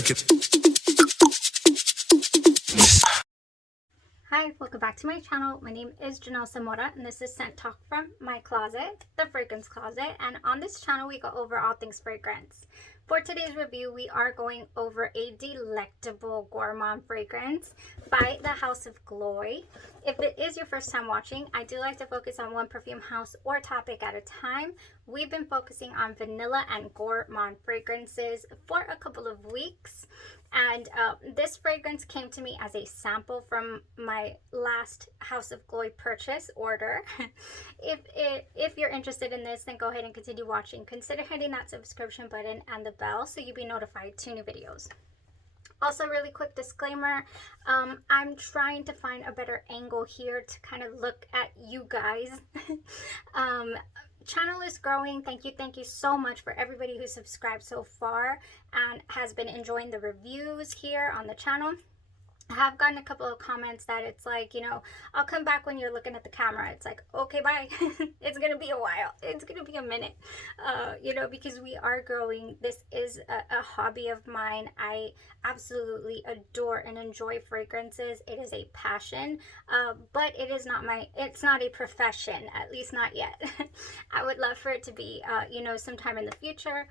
check it. Hi, welcome back to my channel. My name is Janelle Zamora and this is Scent Talk from my closet, the fragrance closet. And on this channel, we go over all things fragrance. For today's review, we are going over a delectable gourmand fragrance by the House of Gloi. If it is your first time watching, I do like to focus on one perfume house or topic at a time. We've been focusing on vanilla and gourmand fragrances for a couple of weeks. And this fragrance came to me as a sample from my last House of Gloi purchase order. If you're interested in this, then go ahead and continue watching. Consider hitting that subscription button and the bell so you'll be notified to new videos. Also, really quick disclaimer, I'm trying to find a better angle here to kind of look at you guys. Channel is growing. Thank you so much for everybody who subscribed so far and has been enjoying the reviews here on the channel. I have gotten a couple of comments that it's like, you know, I'll come back when you're looking at the camera. It's like, okay, bye. It's gonna be a while. It's gonna be a minute, you know, because we are growing. This is a hobby of mine. I absolutely adore and enjoy fragrances. It is a passion, but it is not it's not a profession, at least not yet. I would love for it to be, you know, sometime in the future.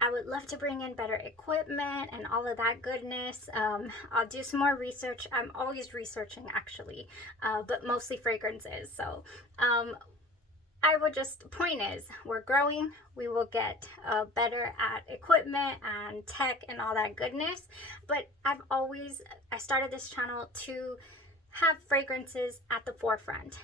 I would love to bring in better equipment and all of that goodness. I'll do some more research. I'm always researching actually, but mostly fragrances. So I would just, point is, we're growing. We will get better at equipment and tech and all that goodness. But I started this channel to have fragrances at the forefront.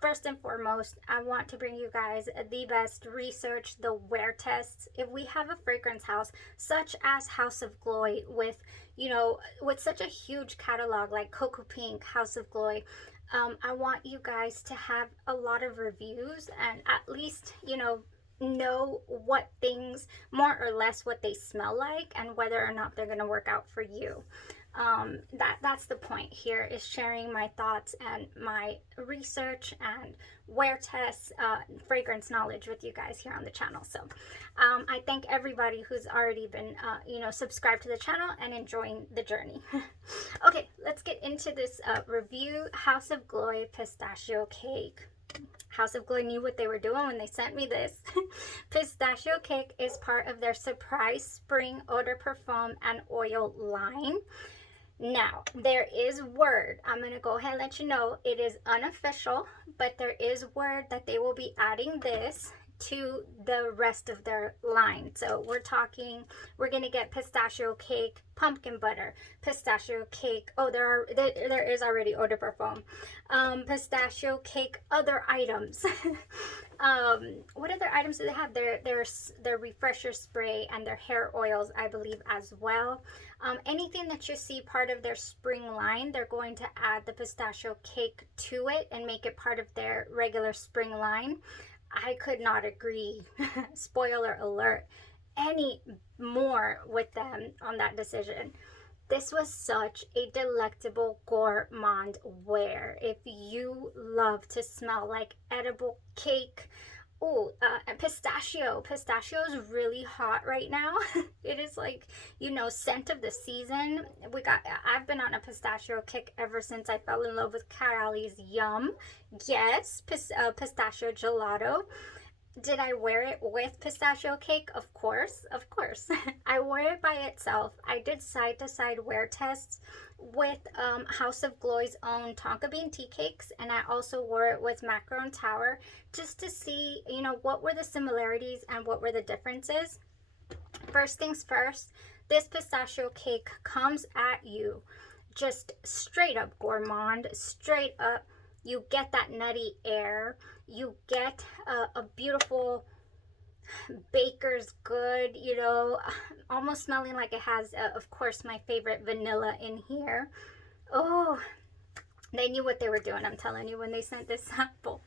First and foremost, I want to bring you guys the best research, the wear tests. If we have a fragrance house such as House of Gloi with, you know, with such a huge catalog like Cocoa Pink, House of Gloi, I want you guys to have a lot of reviews and at least, you know what things, more or less what they smell like and whether or not they're going to work out for you. That's the point here, is sharing my thoughts and my research and wear tests, fragrance knowledge with you guys here on the channel. So I thank everybody who's already been you know, subscribed to the channel and enjoying the journey. Okay, let's get into this review. House of Gloi pistachio cake. House of Gloi knew what they were doing when they sent me this. Pistachio cake is part of their surprise spring eau de parfum and oil line. Now, there is word. I'm going to go ahead and let you know it is unofficial, but there is word that they will be adding this to the rest of their line. So we're going to get pistachio cake, pumpkin butter, pistachio cake. Oh, there is already eau de parfum. Pistachio cake, other items. What other items do they have? Their refresher spray and their hair oils, I believe, as well. Anything that you see part of their spring line, they're going to add the pistachio cake to it and make it part of their regular spring line. I could not agree, spoiler alert, any more with them on that decision. This was such a delectable gourmand wear. If you love to smell like edible cake, and pistachio is really hot right now. It is like, you know, scent of the season. I've been on a pistachio kick ever since I fell in love with Kylie's Yum. Yes, pistachio gelato. Did I wear it with pistachio cake? Of course. I wore it by itself. I did side-to-side wear tests with House of Gloi's own Tonka bean tea cakes, and I also wore it with Macaron Tower just to see, you know, what were the similarities and what were the differences. First things first, this pistachio cake comes at you just straight up gourmand, straight up. You get that nutty air. You get a beautiful baker's good, you know, almost smelling like it has, of course, my favorite vanilla in here. Oh, they knew what they were doing, I'm telling you, when they sent this sample.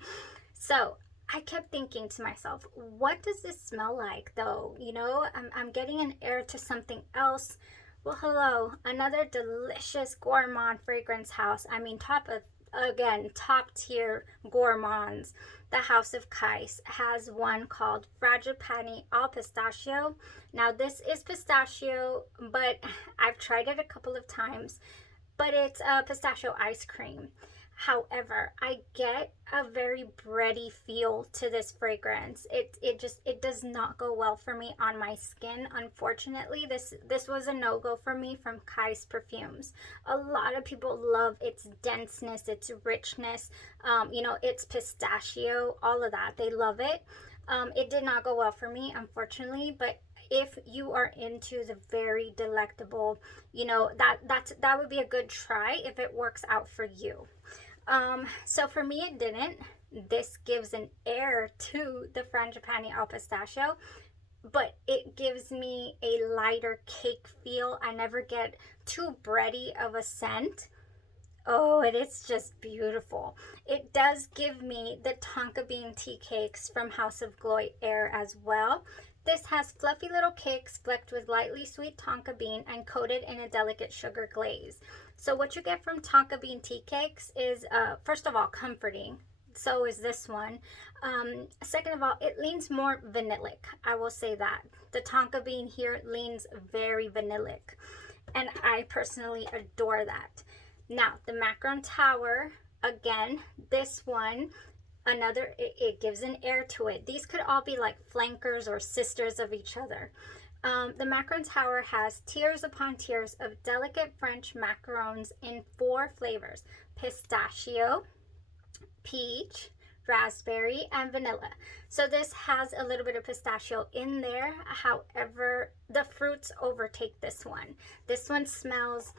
So I kept thinking to myself, what does this smell like, though? You know, I'm getting an air to something else. Well, hello, another delicious gourmand fragrance house. I mean, top of again, top tier gourmands. The House of KYSE has one called Frangipani all pistachio. Now this is pistachio, but I've tried it a couple of times, but it's a pistachio ice cream. However, I get a very bready feel to this fragrance. It does not go well for me on my skin. Unfortunately, this was a no-go for me from KYSE perfumes. A lot of people love its denseness, its richness, you know, its pistachio, all of that. They love it. It did not go well for me, unfortunately, but if you are into the very delectable, you know, that would be a good try if it works out for you. So for me, it didn't. This gives an air to the Frangipani al pistachio, but it gives me a lighter cake feel. I never get too bready of a scent. Oh, and it's just beautiful. It does give me the Tonka bean tea cakes from House of Gloi air as well. This has fluffy little cakes flecked with lightly sweet Tonka bean and coated in a delicate sugar glaze. So what you get from Tonka bean tea cakes is, first of all, comforting. So is this one. Second of all, it leans more vanillic. I will say that. The Tonka bean here leans very vanillic. And I personally adore that. Now, the Macaron Tower, again, this one, another, it gives an air to it. These could all be like flankers or sisters of each other. The Macaron Tower has tiers upon tiers of delicate French macarons in 4 flavors: pistachio, peach, raspberry, and vanilla. So this has a little bit of pistachio in there. However, the fruits overtake this one. This one smells,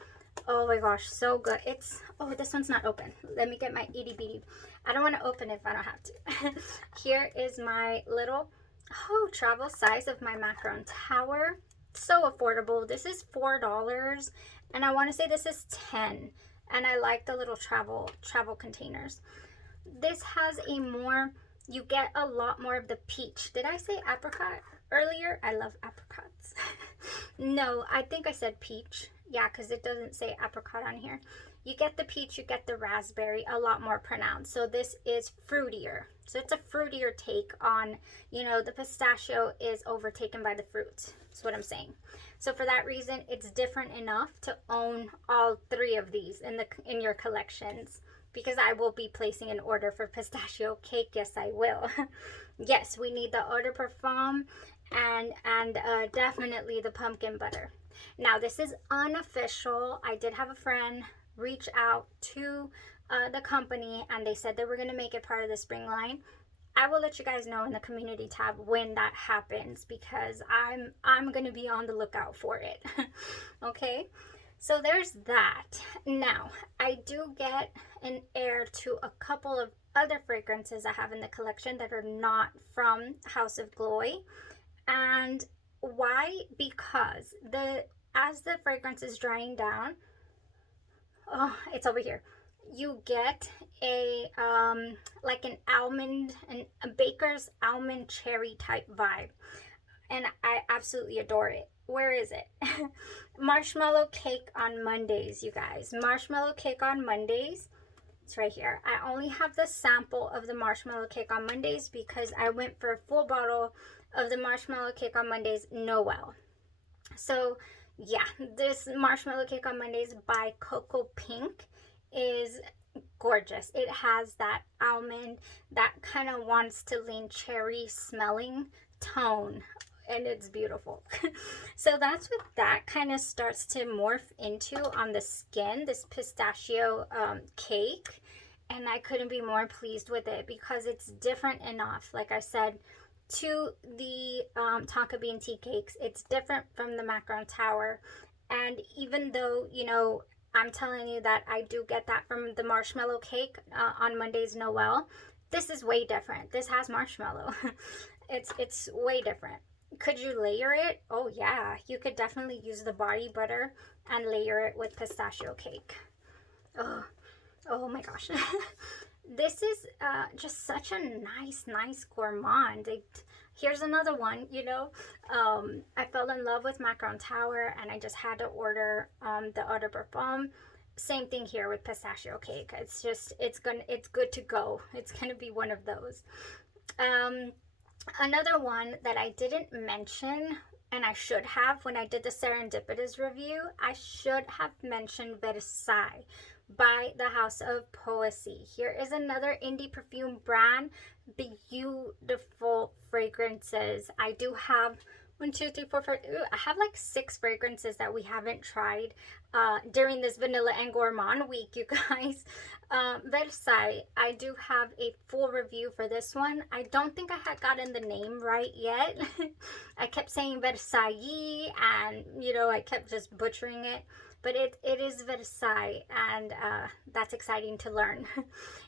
oh my gosh, so good. It's, oh, this one's not open. Let me get my itty bitty. I don't want to open it if I don't have to. Here is my little, oh, travel size of my Macaron Tower. So affordable. This is $4, and I want to say this is 10. And I like the little travel containers. This has a more, you get a lot more of the peach. Did I say apricot earlier? I love apricots. No, I think I said peach. Yeah, because it doesn't say apricot on here. You get the peach, you get the raspberry, a lot more pronounced. So this is fruitier. So it's a fruitier take on, you know, the pistachio is overtaken by the fruit. That's what I'm saying. So for that reason, it's different enough to own all 3 of these in your collections, because I will be placing an order for pistachio cake. Yes, I will. Yes, we need the Eau de Parfum and definitely the pumpkin butter. Now, this is unofficial. I did have a friend reach out to the company, and they said they were going to make it part of the spring line. I will let you guys know in the community tab when that happens, because I'm going to be on the lookout for it. Okay, so there's that. Now, I do get an air to a couple of other fragrances I have in the collection that are not from House of Gloi. And why? Because as the fragrance is drying down, oh, it's over here, you get a like an almond, a baker's almond cherry type vibe, and I absolutely adore it. Where is it? Marshmallow cake on Mondays, you guys. Marshmallow cake on Mondays. It's right here. I only have the sample of the marshmallow cake on Mondays because I went for a full bottle of the marshmallow cake on Mondays Noel. So yeah, this marshmallow cake on Mondays by Cocoa Pink is gorgeous. It has that almond, that kind of wants to lean cherry smelling tone, and it's beautiful. So that's what that kind of starts to morph into on the skin, this pistachio cake. And I couldn't be more pleased with it because it's different enough, like I said, to the Tonka bean tea cakes. It's different from the Macaron Tower. And even though, you know, I'm telling you that I do get that from the marshmallow cake on Monday's Noel, this is way different. This has marshmallow. It's way different. Could you layer it? Oh yeah, you could definitely use the body butter and layer it with pistachio cake. Oh my gosh. This is just such a nice gourmand. Here's another one, you know. I fell in love with Macaron Tower, and I just had to order the Eau de Parfum. same thing here with pistachio cake. It's just, it's good to go. It's gonna be one of those. Another one that I didn't mention, and I should have when I did the serendipitous review, I should have mentioned Versailles by the House of Poesie. Here is another indie perfume brand. Beautiful fragrances. I do have 1, 2, 3, 4, 5. I have like 6 fragrances that we haven't tried during this Vanilla and Gourmand week, you guys. Versailles, I do have a full review for this one. I don't think I had gotten the name right yet. I kept saying Versailles, and you know, I kept just butchering it. But it is Versailles, and that's exciting to learn.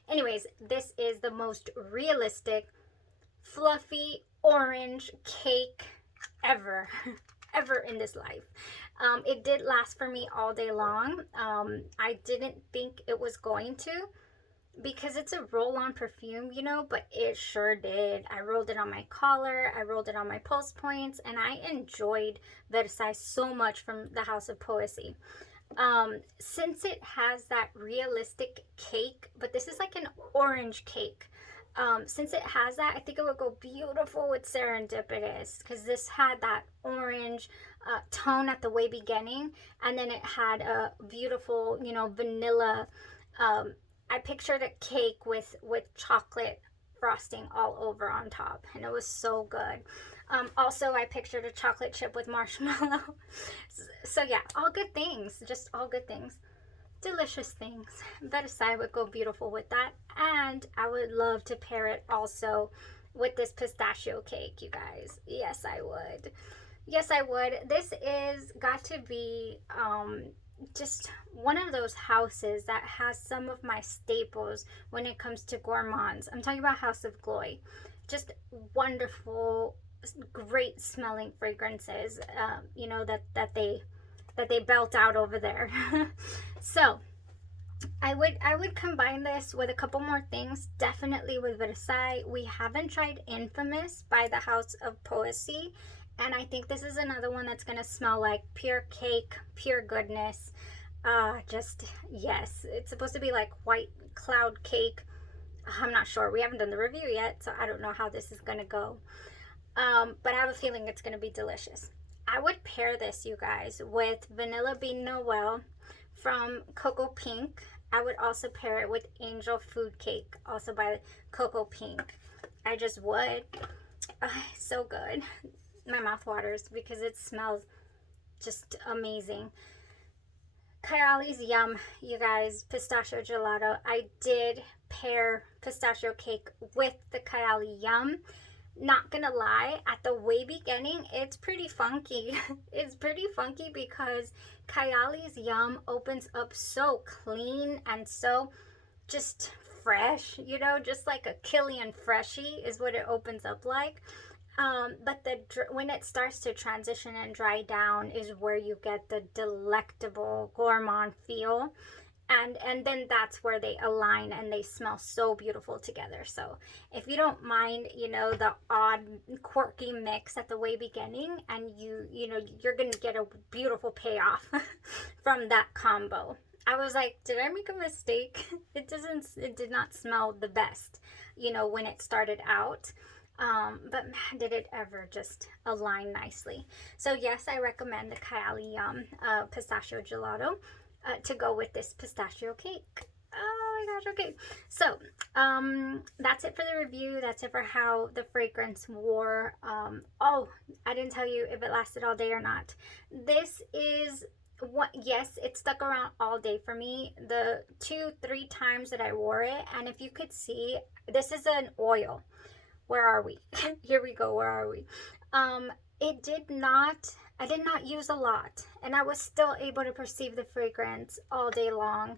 Anyways, this is the most realistic, fluffy orange cake ever in this life. It did last for me all day long. I didn't think it was going to, because it's a roll-on perfume, you know, but it sure did. I rolled it on my collar, I rolled it on my pulse points, and I enjoyed Versailles so much from the House of Poesie. Since it has that realistic cake, but this is like an orange cake, since it has that, I think it would go beautiful with serendipitous, because this had that orange tone at the way beginning, and then it had a beautiful, you know, vanilla. I pictured a cake with chocolate frosting all over on top, and it was so good. Also, I pictured a chocolate chip with marshmallow. So yeah, all good things, just all good things. Delicious things. Versailles would go beautiful with that, and I would love to pair it also with this pistachio cake, you guys. Yes, I would. Yes, I would. This is got to be just one of those houses that has some of my staples when it comes to gourmands. I'm talking about House of Gloi. Just wonderful, great smelling fragrances, you know, that they belt out over there. So I would combine this with a couple more things, definitely with Versailles. We haven't tried Infamous by the House of Poesie, and I think this is another one that's gonna smell like pure cake, pure goodness. Just yes, it's supposed to be like white cloud cake. I'm not sure, we haven't done the review yet, so I don't know how this is gonna go, but I have a feeling it's gonna be delicious. I would pair this, you guys, with Vanilla Bean Noel from Cocoa Pink. I would also pair it with Angel Food Cake, also by Cocoa Pink. I just would. So good. My mouth waters because it smells just amazing. KYSE's Yum, you guys, pistachio gelato. I did pair pistachio cake with the KYSE Yum. Not gonna lie, at the way beginning, it's pretty funky. It's pretty funky because KYSE's Yum opens up so clean and so just fresh, you know, just like a Killian Freshie is what it opens up like. But when it starts to transition and dry down is where you get the delectable gourmand feel. And then that's where they align and they smell so beautiful together. So if you don't mind, you know, the odd quirky mix at the way beginning, and you know, you're gonna get a beautiful payoff from that combo. I was like, did I make a mistake? It did not smell the best, you know, when it started out. But man, did it ever just align nicely. So yes, I recommend the KYSE Yum pistachio gelato to go with this pistachio cake. Oh my gosh, okay. So that's it for the review. That's it for how the fragrance wore. Oh, I didn't tell you if it lasted all day or not. This is what, yes, it stuck around all day for me. The 2-3 times that I wore it, and if you could see, this is an oil. Where are we? Here we go. Where are we? I did not use a lot, and I was still able to perceive the fragrance all day long.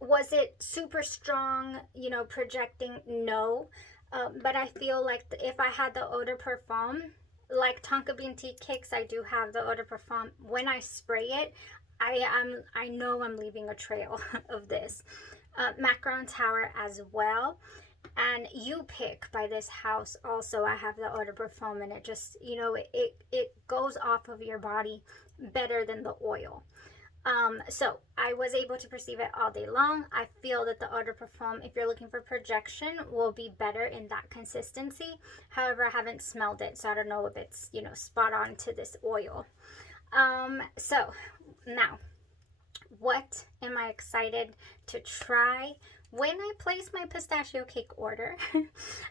Was it super strong, you know, projecting? No. But I feel like if I had the Eau de Parfum, like Tonka Bean Tea Cakes, I do have the Eau de Parfum. When I spray it, I know I'm leaving a trail of this. Macaron Tower as well. And You Pick by this house also, I have the Eau de Parfum, and it just, you know, it goes off of your body better than the oil. So I was able to perceive it all day long. I feel that the Eau de Parfum, if you're looking for projection, will be better in that consistency. However, I haven't smelled it, so I don't know if it's, you know, spot on to this oil. So now, what am I excited to try? When I place my pistachio cake order,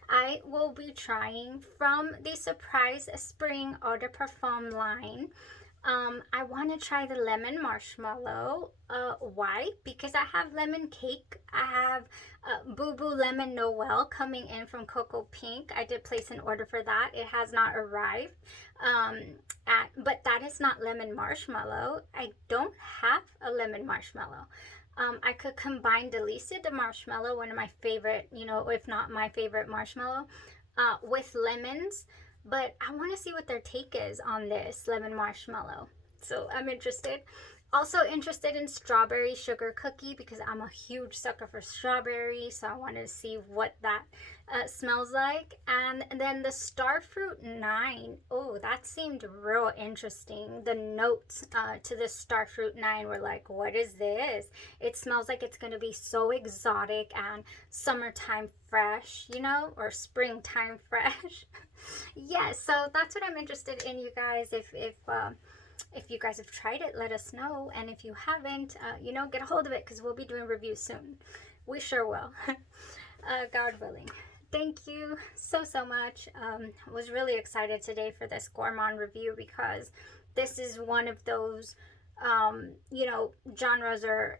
I will be trying from the Surprise Spring Eau de Parfum line. I want to try the lemon marshmallow. Why? Because I have lemon cake. I have Boo Boo Lemon Noel coming in from Cocoa Pink. I did place an order for that. It has not arrived. But that is not lemon marshmallow. I don't have a lemon marshmallow. I could combine Delícia de marshmallow, one of my favorite, you know, if not my favorite marshmallow, with lemons. But I want to see what their take is on this lemon marshmallow. So I'm interested. Also interested in strawberry sugar cookie because I'm a huge sucker for strawberry. So I wanted to see what that smells like. And then the Starfruit 9. Oh, that seemed real interesting. The notes to the Starfruit 9 were like, what is this? It smells like it's going to be so exotic and summertime fresh, you know, or springtime fresh. Yes, so that's what I'm interested in, you guys. If you guys have tried it, let us know. And if you haven't, you know, get a hold of it because we'll be doing reviews soon. We sure will. God willing. Thank you so much. I was really excited today for this Gourmand review because this is one of those, you know, genres, or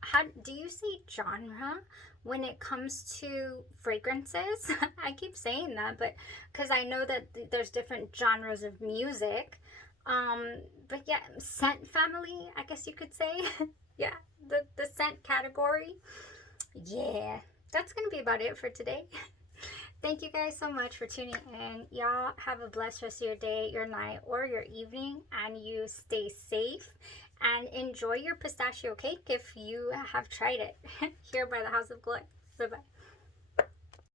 how do you say genre when it comes to fragrances? I keep saying that, but because I know that there's different genres of music. But yeah, scent family, I guess you could say. Yeah, the scent category. Yeah, that's gonna be about it for today. Thank you guys so much for tuning in. Y'all have a blessed rest of your day, your night, or your evening, and you stay safe and enjoy your pistachio cake if you have tried it here by the House of Gloi. Bye bye.